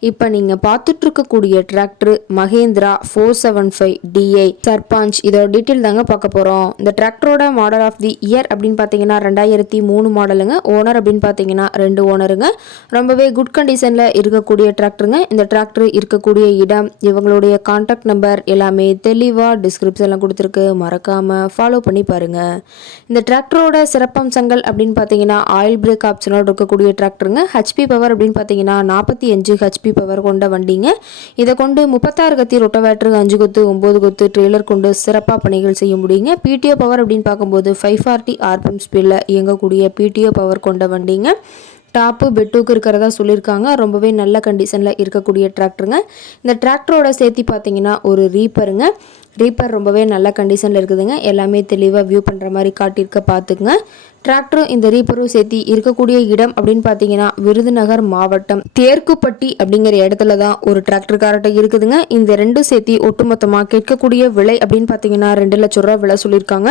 இப்போ நீங்கள் பார்த்துட்டு இருக்கக்கூடிய tractor Mahindra four seven five DI Sarpanch. இதோட டீட்டெயில் தாங்க பார்க்க போகிறோம் இந்த டிராக்டரோட மாடல் ஆஃப் தி இயர் அப்படின்னு பார்த்தீங்கன்னா ரெண்டாயிரத்தி மூணு மாடலுங்க ஓனர் அப்படின்னு பார்த்தீங்கன்னா ரெண்டு ஓனருங்க ரொம்பவே குட் கண்டிஷனில் இருக்கக்கூடிய டிராக்டருங்க இந்த டிராக்டர் இருக்கக்கூடிய இடம் இவங்களுடைய கான்டாக்ட் நம்பர் எல்லாமே தெளிவாக டிஸ்கிரிப்ஷனில் கொடுத்துருக்கு. மறக்காமல் ஃபாலோ பண்ணி பாருங்கள் இந்த டிராக்டரோட சிறப்பம்சங்கள் அப்படின்னு பார்த்தீங்கன்னா ஆயில் பிரேக் ஆப்ஷனோடு இருக்கக்கூடிய டிராக்டருங்க ஹெச்பி பவர் அப்படின்னு பார்த்தீங்கன்னா நாற்பத்தி அஞ்சு ஹெச்பி பவர் கொண்ட வண்டிங்க. இதை கொண்டு முப்பத்தாறு கத்தி ரொட்டவேட்டருக்கு அஞ்சு கொத்து ஒம்பது கொத்து ட்ரெய்லர் கொண்டு சிறப்பாக பணிகள் செய்ய முடியுங்க. பிடிஓ பவர் அப்படின்னு பார்க்கும்போது ஃபைவ் ஃபார்ட்டி ஆர்பிஎம் ஸ்பீடில் இயங்கக்கூடிய பிடிஓ பவர் கொண்ட வண்டிங்க. டாப்பு பெட்டுக்கு இருக்கிறதா சொல்லியிருக்காங்க. ரொம்பவே நல்ல கண்டிஷனில் இருக்கக்கூடிய டிராக்டருங்க இந்த டிராக்டரோட சேர்த்தி பார்த்தீங்கன்னா ஒரு ரீப்பருங்க ரீப்பர் ரொம்பவே நல்ல கண்டிஷனில் இருக்குதுங்க. எல்லாமே தெளிவாக வியூ பண்ணுற மாதிரி காட்டியிருக்க பார்த்துக்குங்க. டிராக்டரும் இந்த ரீப்பரும் சேர்த்தி இருக்கக்கூடிய இடம் அப்படின்னு பார்த்தீங்கன்னா விருதுநகர் மாவட்டம். தேர்க்குப்பட்டி அப்படிங்கிற இடத்துல தான் ஒரு டிராக்டர் இருக்குதுங்க. இந்த ரெண்டும் சேர்த்தி ஒட்டுமொத்தமாக கேட்கக்கூடிய விலை அப்படின்னு பார்த்தீங்கன்னா ரெண்டு லட்சம் ரூபா விலை சொல்லியிருக்காங்க.